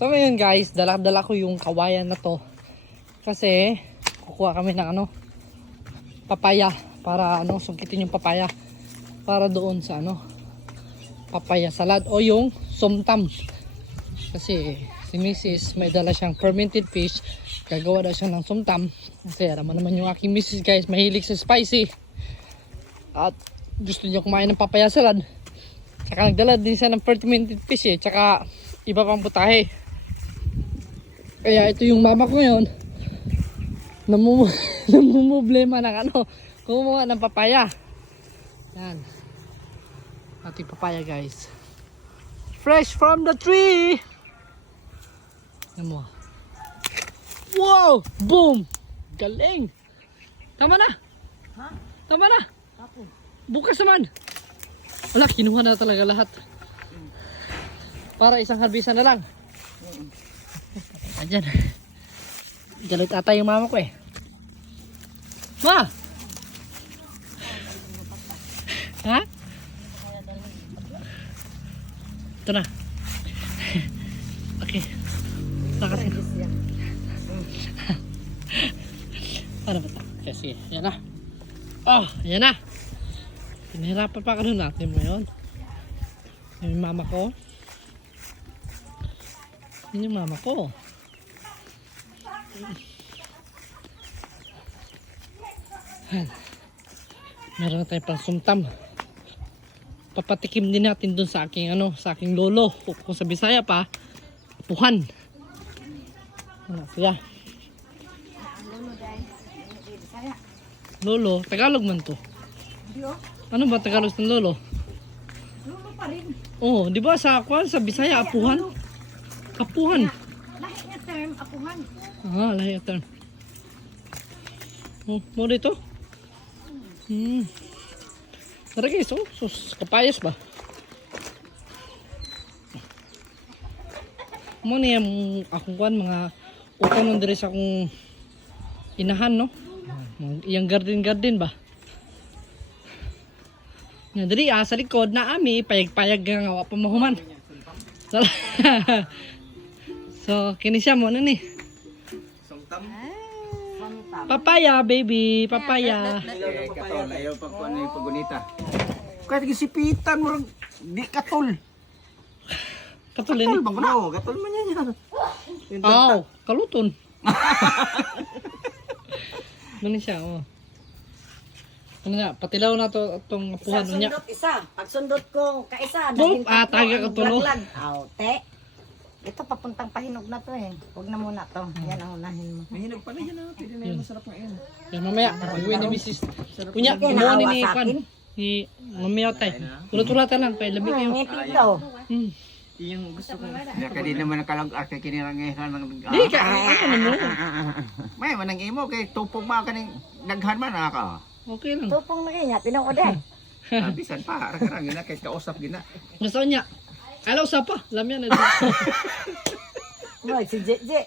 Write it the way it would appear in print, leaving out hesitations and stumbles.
So ngayon guys, dala-dala ko yung kawayan na to. Kasi kukuha kami ng papaya para sungkitin yung papaya para doon sa papaya salad o yung somtam. Kasi si Mrs. may dala siyang fermented fish, gagawa daw siya ng somtam. Kasi alam mo naman yung aking Mrs. guys, mahilig sa spicy at gusto niya kumain ng papaya salad. Tsaka nagdala din siya ng fermented fish tsaka iba pang putahe. Kaya ito yung mama ko ngayon namumblema ng kumuha ng papaya. Yan, ating papaya guys, fresh from the tree. Yan mo. Wow, boom, galing. Tama na. Ha? Tama na. Apo. Bukas naman. Wala, kinuha na talaga lahat para isang harbisan na lang. Ayan. Galit ata yung mama ko Ma! Ha? Ito na. Okay. Nakasin. Ano ba ito? Kasi, yan na. Oh, yan na. Pinahirapan pa ka nun natin mo yun. Yung mama ko. Yun yung mama ko. Meron na tayong pang sumtam. Papatikim din natin dun sa aking sa aking lolo. Kung sa Bisaya pa, apuhan. Siya. Lolo, Tagalog man to. Ano ba Tagalog ng lolo? Lolo pa rin. Oh, di ba sa Bisaya apuhan? Apuhan. Lahi nga term, apuhan. Ah, lahi nga term. Oh, mo dito? Tara guys, sus, kapayas ba? Mo ni akong kuan mga utang nun diri sa akong inahan, no? Iyang garden ba? Nga diri sa likod na ami payag-payag nga wa pa mahuman. So kini siya mo ni. Papaya baby, papaya. Ayaw pa ko yung pagunita. Kahit gisipitan mo di katol. Katulin. Katol bang no? Katol man yan. Oh, kaluton. Ano siya, Ano na, patilaw na to itong apuhan niya. Sundot isa. Pag sundot ko kaisa, Boom! Taga ka tulo. Te. Ito papuntang pahinog na to Huwag na muna to. Yan ang unahin mo. Mahinog pala yan Pwede na yung masarap na yan. Yan mamaya, pag-uwi ni Mrs. Kunya, kumuha ni Pan. Mamaya tayo. Ulat-ulatan lang, kaya lamig kayo. Ngipin daw. Yung gusto ko. Kaya di naman nakalag-ar kay kinirangihan ng Di, ano mo? May manang imo kay tupog mga kaning naghan man ka. Okay lang. Tupong na kanya, pinungodan. Bisan pa, arang gina kay kausap gina. Gusto niya. Alaw sa pa, alam yan. Hoy, si Jeje.